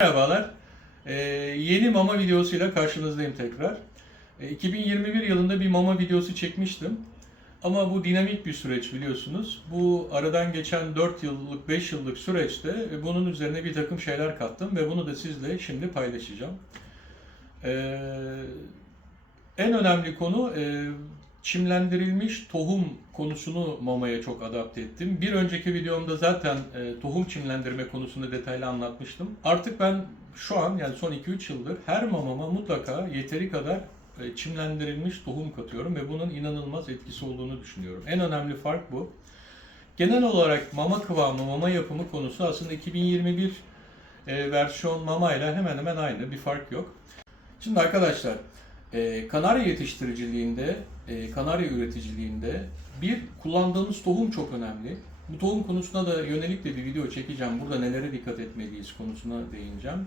Merhabalar. Yeni mama videosuyla karşınızdayım tekrar. 2021 yılında bir mama videosu çekmiştim. Ama bu dinamik bir süreç biliyorsunuz. Bu aradan geçen 4 yıllık, 5 yıllık süreçte bunun üzerine bir takım şeyler kattım ve bunu da sizle şimdi paylaşacağım. En önemli konu çimlendirilmiş tohum konusunu mamaya çok adapte ettim. Bir önceki videomda zaten tohum çimlendirme konusunda detaylı anlatmıştım. Artık ben şu an yani son 2-3 yıldır her mamama mutlaka yeteri kadar çimlendirilmiş tohum katıyorum ve bunun inanılmaz etkisi olduğunu düşünüyorum. En önemli fark bu. Genel olarak mama kıvamı, mama yapımı konusu aslında 2021 versiyon mama ile hemen hemen aynı, bir fark yok. Şimdi arkadaşlar, kanarya yetiştiriciliğinde, kanarya üreticiliğinde bir kullandığımız tohum çok önemli. Bu tohum konusuna da yönelik de bir video çekeceğim. Burada nelere dikkat etmeliyiz konusuna değineceğim.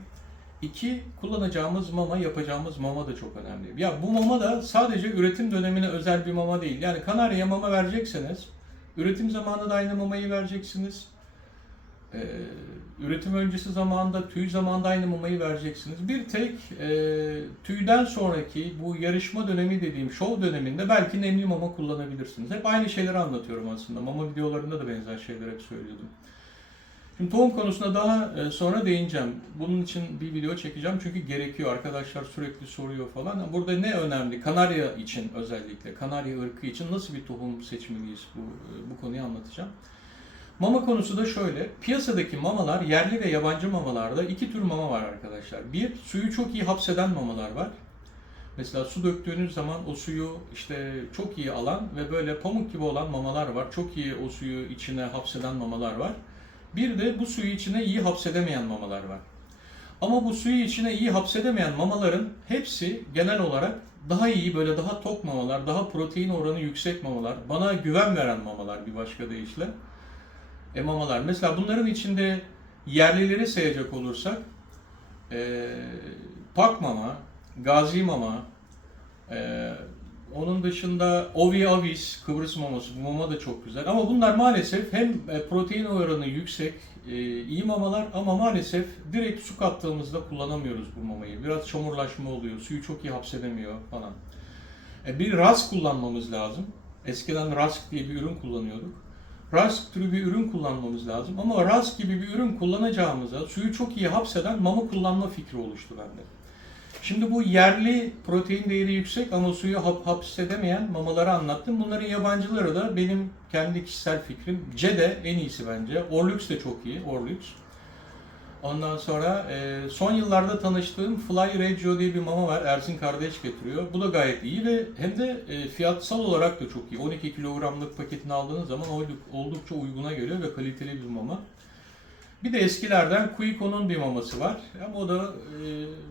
İki, kullanacağımız mama, yapacağımız mama da çok önemli. Ya bu mama da sadece üretim dönemine özel bir mama değil. Yani kanaryaya mama verecekseniz, üretim zamanında da aynı mamayı vereceksiniz. Üretim öncesi zamanda, tüy zamanında aynı mamayı vereceksiniz. Bir tek tüyden sonraki bu yarışma dönemi dediğim şov döneminde belki nemli mama kullanabilirsiniz. Hep aynı şeyleri anlatıyorum aslında. Mama videolarında da benzer şeyler hep söylüyordum. Şimdi tohum konusuna daha sonra değineceğim. Bunun için bir video çekeceğim çünkü gerekiyor. Arkadaşlar sürekli soruyor falan. Burada ne önemli? Kanarya için özellikle, kanarya ırkı için nasıl bir tohum seçmeliyiz bu konuyu anlatacağım. Mama konusu da şöyle. Piyasadaki mamalar, yerli ve yabancı mamalarda iki tür mama var arkadaşlar. Bir, suyu çok iyi hapseden mamalar var. Mesela su döktüğünüz zaman o suyu işte çok iyi alan ve böyle pamuk gibi olan mamalar var. Çok iyi o suyu içine hapseden mamalar var. Bir de bu suyu içine iyi hapsedemeyen mamalar var. Ama bu suyu içine iyi hapsedemeyen mamaların hepsi genel olarak daha iyi, böyle daha tok mamalar, daha protein oranı yüksek mamalar, bana güven veren mamalar bir başka deyişle. Mamalar. Mesela bunların içinde yerlileri sayacak olursak Pak mama, Gazi mama, onun dışında Ovi Avis, Kıbrıs maması, bu mama da çok güzel. Ama bunlar maalesef hem protein oranı yüksek, iyi mamalar ama maalesef direkt su kattığımızda kullanamıyoruz bu mamayı. Biraz çamurlaşma oluyor, suyu çok iyi hapsedemiyor falan. Bir Rask kullanmamız lazım. Eskiden Rask diye bir ürün kullanıyorduk. Rask türü bir ürün kullanmamız lazım ama Rask gibi bir ürün kullanacağımıza suyu çok iyi hapseden mama kullanma fikri oluştu bende. Şimdi bu yerli protein değeri yüksek ama suyu hapsedemeyen mamaları anlattım. Bunların yabancıları da benim kendi kişisel fikrim. Cede en iyisi bence. Orlux de çok iyi. Orlux. Ondan sonra son yıllarda tanıştığım Fly Regio diye bir mama var. Ersin kardeş getiriyor. Bu da gayet iyi ve hem de fiyatsal olarak da çok iyi. 12 kilogramlık paketini aldığınız zaman oldukça uyguna geliyor ve kaliteli bir mama. Bir de eskilerden Quico'nun bir maması var. Ama o da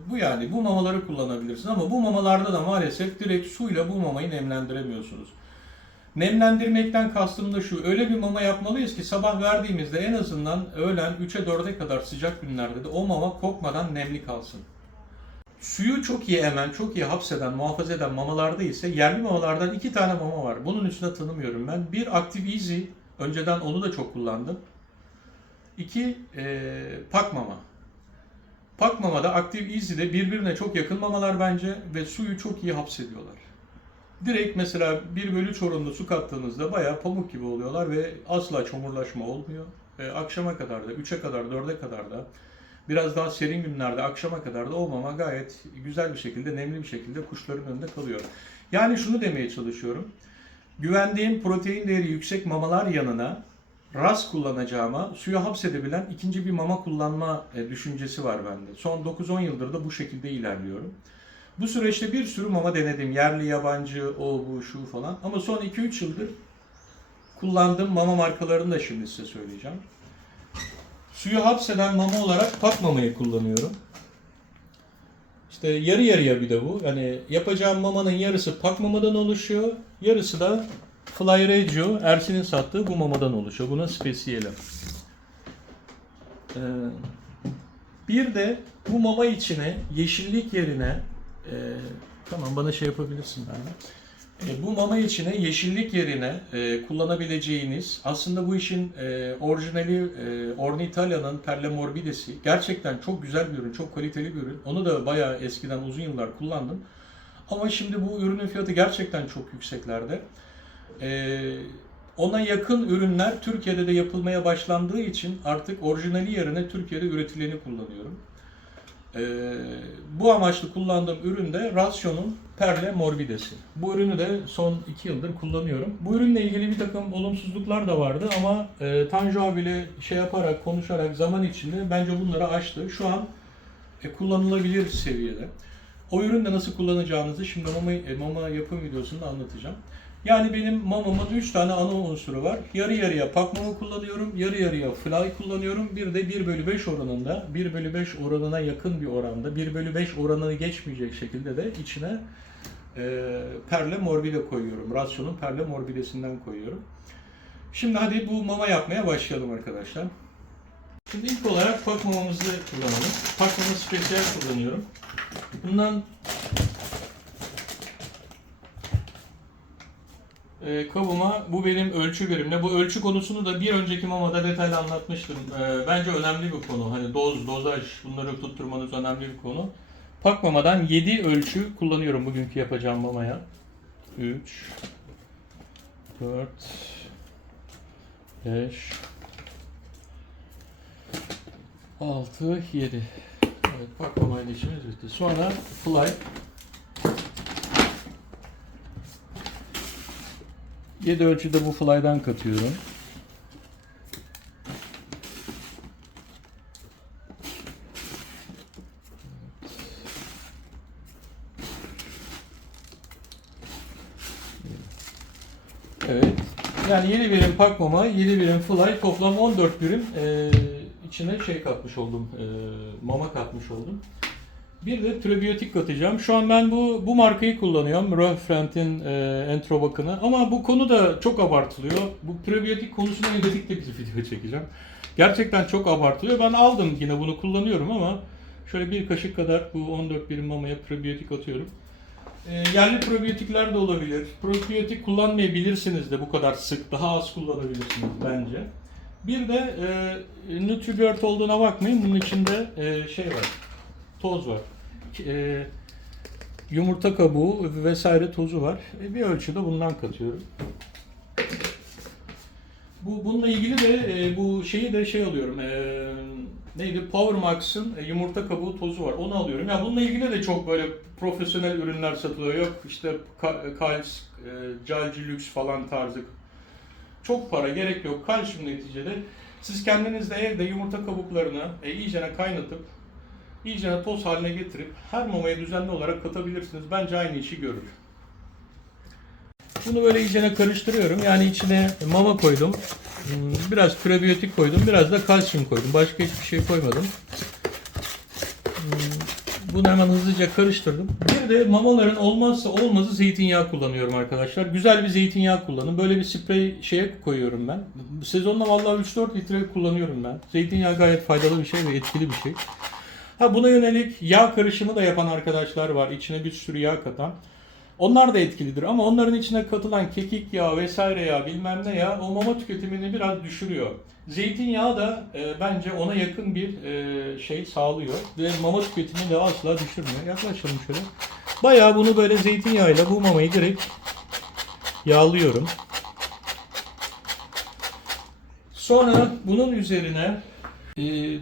bu yani. Bu mamaları kullanabilirsiniz ama bu mamalarda da maalesef direkt suyla bu mamayı nemlendiremiyorsunuz. Nemlendirmekten kastım da şu, öyle bir mama yapmalıyız ki sabah verdiğimizde en azından öğlen 3'e 4'e kadar sıcak günlerde de o mama kokmadan nemli kalsın. Suyu çok iyi emen, çok iyi hapseden, muhafaza eden mamalarda ise yerli mamalardan 2 tane mama var. Bunun üstüne tanımıyorum ben. Bir Active Easy, önceden onu da çok kullandım. 2 Pak mama. Pak mamada, Active Easy'de birbirine çok yakın mamalar bence ve suyu çok iyi hapsediyorlar. Direkt mesela 1/3 oranında su kattığınızda bayağı pamuk gibi oluyorlar ve asla çamurlaşma olmuyor. Akşama kadar da, 3'e kadar, 4'e kadar da, biraz daha serin günlerde akşama kadar da o mama gayet güzel bir şekilde, nemli bir şekilde kuşların önünde kalıyor. Yani şunu demeye çalışıyorum. Güvendiğim protein değeri yüksek mamalar yanına Rask kullanacağıma suyu hapsedebilen ikinci bir mama kullanma düşüncesi var bende. Son 9-10 yıldır da bu şekilde ilerliyorum. Bu süreçte bir sürü mama denedim. Yerli, yabancı, o, bu, şu falan. Ama son 2-3 yıldır kullandığım mama markalarını da şimdi size söyleyeceğim. Suyu hapseden mama olarak Pak mamayı kullanıyorum. İşte yarı yarıya bir de bu. Yani yapacağım mamanın yarısı Pak mamadan oluşuyor. Yarısı da Fly Regio, Ersin'in sattığı bu mamadan oluşuyor. Buna spesiyeli. Bir de bu mama içine yeşillik yerine tamam bana şey yapabilirsin ben. Bu mama içine yeşillik yerine kullanabileceğiniz, aslında bu işin orijinali Ornitalia'nın Perle Morbidesi. Gerçekten çok güzel bir ürün, çok kaliteli bir ürün. Onu da bayağı eskiden uzun yıllar kullandım. Ama şimdi bu ürünün fiyatı gerçekten çok yükseklerde. Ona yakın ürünler Türkiye'de de yapılmaya başlandığı için artık orijinali yerine Türkiye'de üretileni kullanıyorum. Bu amaçlı kullandığım ürün de Ration'un Perle Morbidesi. Bu ürünü de son 2 yıldır kullanıyorum. Bu ürünle ilgili bir takım olumsuzluklar da vardı ama Tanju abiyle şey yaparak, konuşarak zaman içinde bence bunları aştı. Şu an kullanılabilir seviyede. O ürünle nasıl kullanacağınızı şimdi mama yapım videosunda anlatacağım. Yani benim mamamın 3 tane ana unsuru var. Yarı yarıya pak mama kullanıyorum, yarı yarıya fly kullanıyorum. Bir de 1/5 oranında, 1/5 oranına yakın bir oranda, 1/5 oranını geçmeyecek şekilde de içine Perle Morbide koyuyorum. Ration'un Perle Morbidesinden koyuyorum. Şimdi hadi bu mama yapmaya başlayalım arkadaşlar. Şimdi ilk olarak pak mamamızı kullanalım. Pak mama spesiyel kullanıyorum. Bundan kabıma, bu benim ölçü birimle. Bu ölçü konusunu da bir önceki mamada detaylı anlatmıştım. Bence önemli bir konu. Hani dozaj, bunları tutturmanız önemli bir konu. Pak mamadan 7 ölçü kullanıyorum bugünkü yapacağım mamaya. 3 4 5 6 7. Evet, pak mamayla işimiz bitti. Sonra fly. 7 ölçüde bu fly'dan katıyorum. Evet. Yani 7 birim pak mama, 7 birim fly, toplam 14 birim içine şey katmış oldum, mama katmış oldum. Bir de prebiyotik katacağım. Şu an ben bu markayı kullanıyorum. Röhrent'in Enterobak'ını. Ama bu konu da çok abartılıyor. Bu prebiyotik konusuna yönelik de bir video çekeceğim. Gerçekten çok abartılıyor. Ben aldım, yine bunu kullanıyorum ama şöyle bir kaşık kadar bu 14 birim mamaya prebiyotik atıyorum. Yerli prebiyotikler de olabilir. Prebiyotik kullanmayabilirsiniz de bu kadar sık. Daha az kullanabilirsiniz bence. Bir de Nutribird olduğuna bakmayın. Bunun içinde şey var. Toz var. Yumurta kabuğu vesaire tozu var. Bir ölçüde bundan katıyorum. Bununla ilgili de bu şeyi de şey alıyorum. Neydi? Powermax'ın yumurta kabuğu tozu var. Onu alıyorum. Ya bununla ilgili de çok böyle profesyonel ürünler satılıyor. Yok işte Kals, Calci Lux falan tarzı. Çok para gerek yok. Kalsiyum neticede. Siz kendiniz de evde yumurta kabuklarını iyicene kaynatıp iyicene toz haline getirip her mamaya düzenli olarak katabilirsiniz. Bence aynı işi görür. Bunu böyle iyicene karıştırıyorum. Yani içine mama koydum. Biraz prebiyotik koydum. Biraz da kalsiyum koydum. Başka hiçbir şey koymadım. Bunu hemen hızlıca karıştırdım. Bir de mamaların olmazsa olmazı zeytinyağı kullanıyorum arkadaşlar. Güzel bir zeytinyağı kullanın. Böyle bir sprey şeye koyuyorum ben. Sezonda vallahi 3-4 litre kullanıyorum ben. Zeytinyağı gayet faydalı bir şey ve etkili bir şey. Buna yönelik yağ karışımı da yapan arkadaşlar var. İçine bir sürü yağ katan. Onlar da etkilidir ama onların içine katılan kekik yağı vesaire yağ bilmem ne yağ o mama tüketimini biraz düşürüyor. Zeytinyağı da bence ona yakın bir şey sağlıyor ve mama tüketimini de asla düşürmüyor. Yaklaşalım şöyle. Bayağı bunu böyle zeytinyağıyla bu mamayı direkt yağlıyorum. Sonra bunun üzerine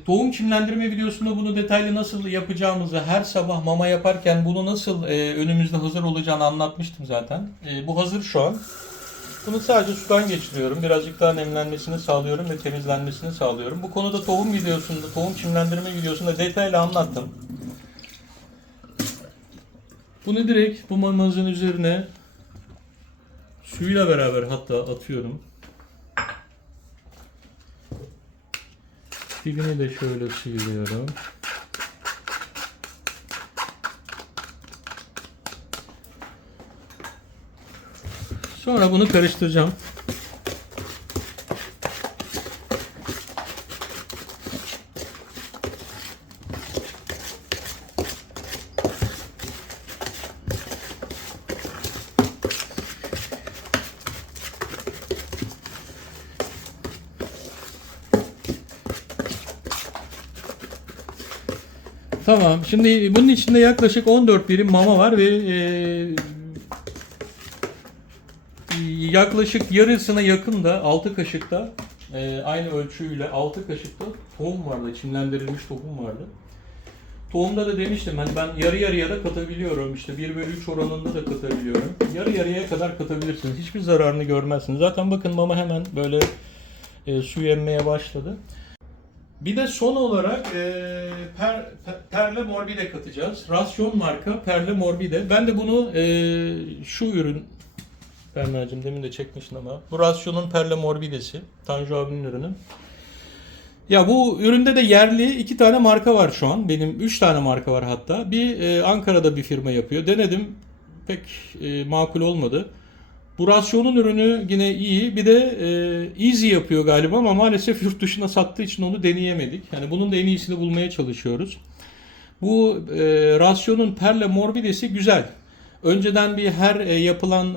doğum çimlendirme videosunda bunu detaylı nasıl yapacağımızı, her sabah mama yaparken bunu nasıl önümüzde hazır olacağını anlatmıştım zaten. Bu hazır şu an. Bunu sadece sudan geçiriyorum. Birazcık daha nemlenmesini sağlıyorum ve temizlenmesini sağlıyorum. Bu konuda tohum çimlendirme videosunda detaylı anlattım. Bunu direkt bu mamamızın üzerine suyuyla beraber hatta atıyorum. Dibini de şöyle sıyırıyorum. Sonra bunu karıştıracağım. Tamam. Şimdi bunun içinde yaklaşık 14 birim mama var ve yaklaşık yarısına yakın da 6 kaşıkta aynı ölçüyle 6 kaşıkta tohum vardı. Çimlendirilmiş tohum vardı. Tohumda da demiştim hani ben yarı yarıya da katabiliyorum. İşte 1/3 oranında da katabiliyorum. Yarı yarıya kadar katabilirsiniz. Hiçbir zararını görmezsiniz. Zaten bakın mama hemen böyle su emmeye başladı. Bir de son olarak Perle Morbide katacağız. Rasyon marka Perle Morbide. Ben de bunu şu ürün, Berna'cığım demin de çekmiştin ama bu Rasyon'un Perle Morbidesi. Tanju abinin ürünü. Ya bu üründe de yerli 2 tane marka var şu an. Benim 3 tane marka var hatta. Bir Ankara'da bir firma yapıyor. Denedim. Pek makul olmadı. Bu Rasyon'un ürünü yine iyi. Bir de Easy yapıyor galiba ama maalesef yurt dışına sattığı için onu deneyemedik. Yani bunun da en iyisini bulmaya çalışıyoruz. Bu Rasyon'un Perle Morbidesi güzel. Önceden bir her yapılan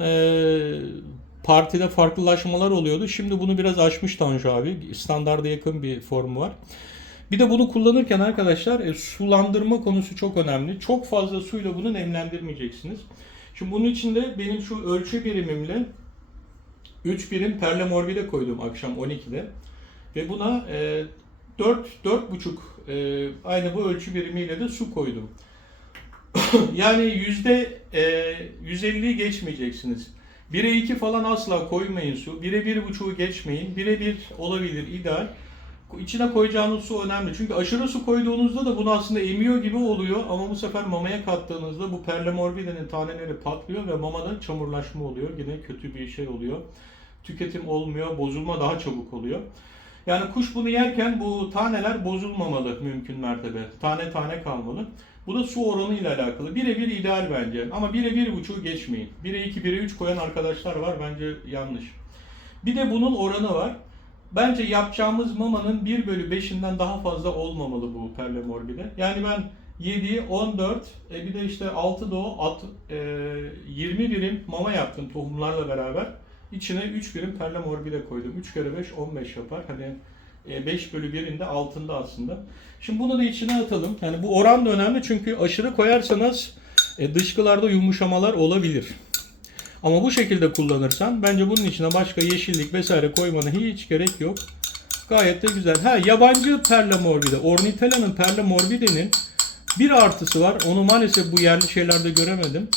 partide farklılaşmalar oluyordu. Şimdi bunu biraz aşmış Tanju abi. Standarda yakın bir formu var. Bir de bunu kullanırken arkadaşlar sulandırma konusu çok önemli. Çok fazla suyla bunu nemlendirmeyeceksiniz. Şimdi bunun içinde benim şu ölçü birimimle 3 birim Perle Morbide koydum akşam 12'de. Ve buna 4,5 aynı bu ölçü birimiyle de su koydum. Yani %150'yi geçmeyeceksiniz. 1'e 2 falan asla koymayın su. 1'e 1,5'u geçmeyin. 1'e 1 olabilir ideal. İçine koyacağınız su önemli. Çünkü aşırı su koyduğunuzda da bunu aslında emiyor gibi oluyor. Ama bu sefer mamaya kattığınızda bu Perle Morbide'nin taneleri patlıyor ve mamada çamurlaşma oluyor. Yine kötü bir şey oluyor. Tüketim olmuyor. Bozulma daha çabuk oluyor. Yani kuş bunu yerken bu taneler bozulmamalı mümkün mertebe. Tane tane kalmalı. Bu da su oranı ile alakalı. 1'e 1 ideal bence. Ama 1'e 1,5'u geçmeyin. 1'e 2, 1'e 3 koyan arkadaşlar var. Bence yanlış. Bir de bunun oranı var. Bence yapacağımız mamanın 1/5'inden daha fazla olmamalı bu Perle Morbide. Yani ben 7, 14, bir de işte 6 da o 20 birim mama yaptım tohumlarla beraber. İçine 3 birim Perle Morbide koydum. 3 kere 5, 15 yapar. Hani 5/1'in de altında aslında. Şimdi bunu da içine atalım. Yani bu oran da önemli çünkü aşırı koyarsanız dışkılarda yumuşamalar olabilir. Ama bu şekilde kullanırsan bence bunun içine başka yeşillik vesaire koymana hiç gerek yok. Gayet de güzel. Ha, yabancı Perle Morbide, Ornitella'nın Perle Morbide'nin bir artısı var. Onu maalesef bu yerli şeylerde göremedim.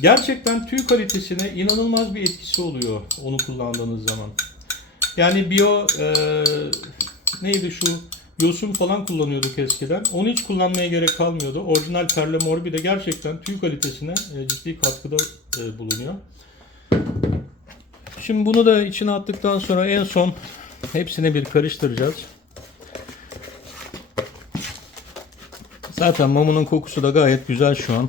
Gerçekten tüy kalitesine inanılmaz bir etkisi oluyor onu kullandığınız zaman. Yani neydi şu yosun falan kullanıyorduk eskiden. Onu hiç kullanmaya gerek kalmıyordu. Orijinal Perle Morbide gerçekten tüy kalitesine ciddi katkıda bulunuyor. Şimdi bunu da içine attıktan sonra en son hepsini bir karıştıracağız. Zaten mamunun kokusu da gayet güzel şu an.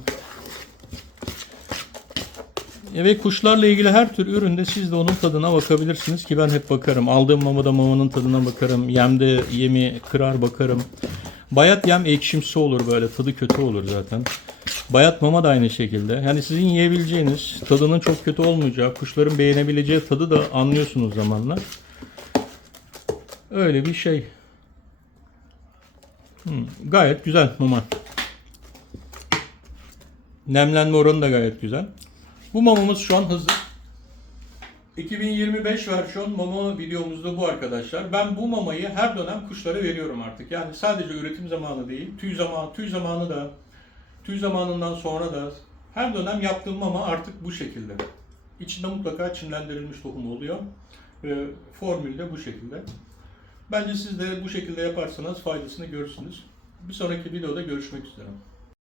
Ve kuşlarla ilgili her tür üründe siz de onun tadına bakabilirsiniz ki ben hep bakarım. Aldığım mamada mamanın tadına bakarım. Yemde yemi kırar bakarım. Bayat yem ekşimsi olur böyle. Tadı kötü olur zaten. Bayat mama da aynı şekilde. Yani sizin yiyebileceğiniz, tadının çok kötü olmayacağı, kuşların beğenebileceği tadı da anlıyorsunuz zamanla. Öyle bir şey. Gayet güzel mama. Nemlenme oranı da gayet güzel. Bu mamamız şu an hazır. 2025 versiyon mama videomuzda bu arkadaşlar. Ben bu mamayı her dönem kuşlara veriyorum artık. Yani sadece üretim zamanı değil, tüy zamanından sonra da her dönem yaptığım mama artık bu şekilde. İçinde mutlaka çimlendirilmiş tohum oluyor. Formül de bu şekilde. Bence siz de bu şekilde yaparsanız faydasını görürsünüz. Bir sonraki videoda görüşmek üzere.